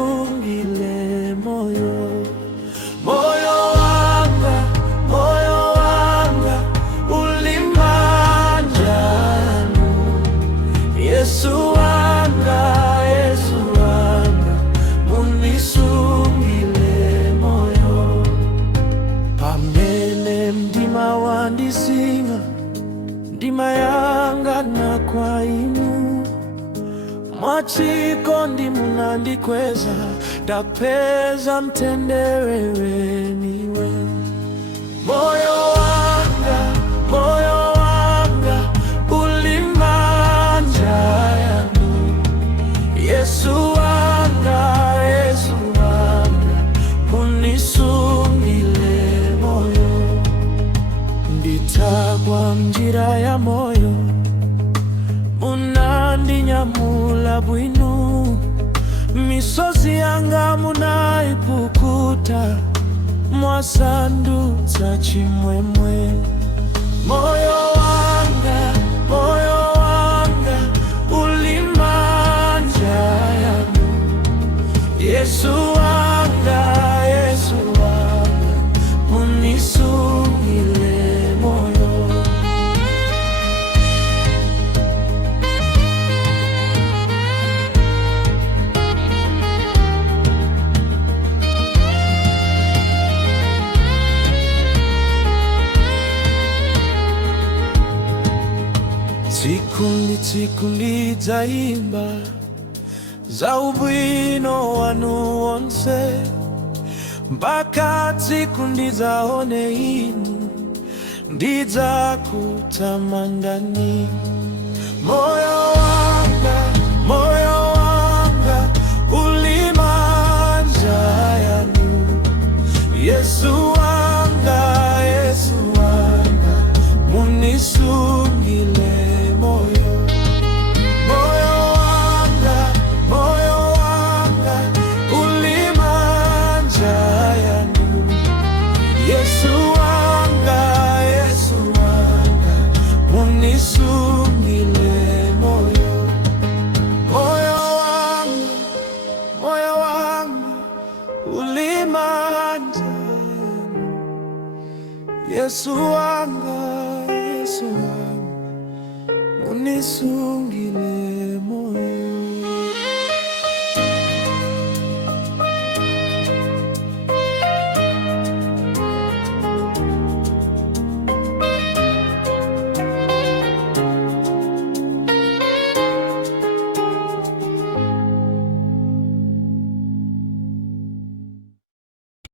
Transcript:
unisungile moyo. Moyo wanga, moyo wanga ulimanjano. Yesu wanga, Yesu wanga unisungile moyo. Pamene mdima wandisinga, ndima yanga na kwa inu mwachiko ndi munandikweza, ndapeza mtenderewe niwe. Moyo wanga, moyo wanga ulimanja yanu. Yesu wanga, Yesu wanga unisungile moyo. Nditagwa mjira ya moyo, munandinyamula bwino. Misozi yanga munaipukuta, mwasandutsa chimwemwe. Moyo wanga, moyo wanga ulimanja yanu. Yesu wanga, Yesu wanga unisungile moyo. Tsiku ndidzaimba za ubwino wanu wonse, mpaka tsiku ndidzaone inu, ndidzakutamandani. Moyo wanga, moyo wanga ulimanja yanu. Yesu wanga, Yesu wanga unisungile moyo. Moyo wanga, moyo wanga ulimanja yanu. Yesu wanga, Yesu wanga unisungile moyo. Moyo wanga, moyo wanga ulimanja yanu. Yesu wanga, Yesu wanga unisungile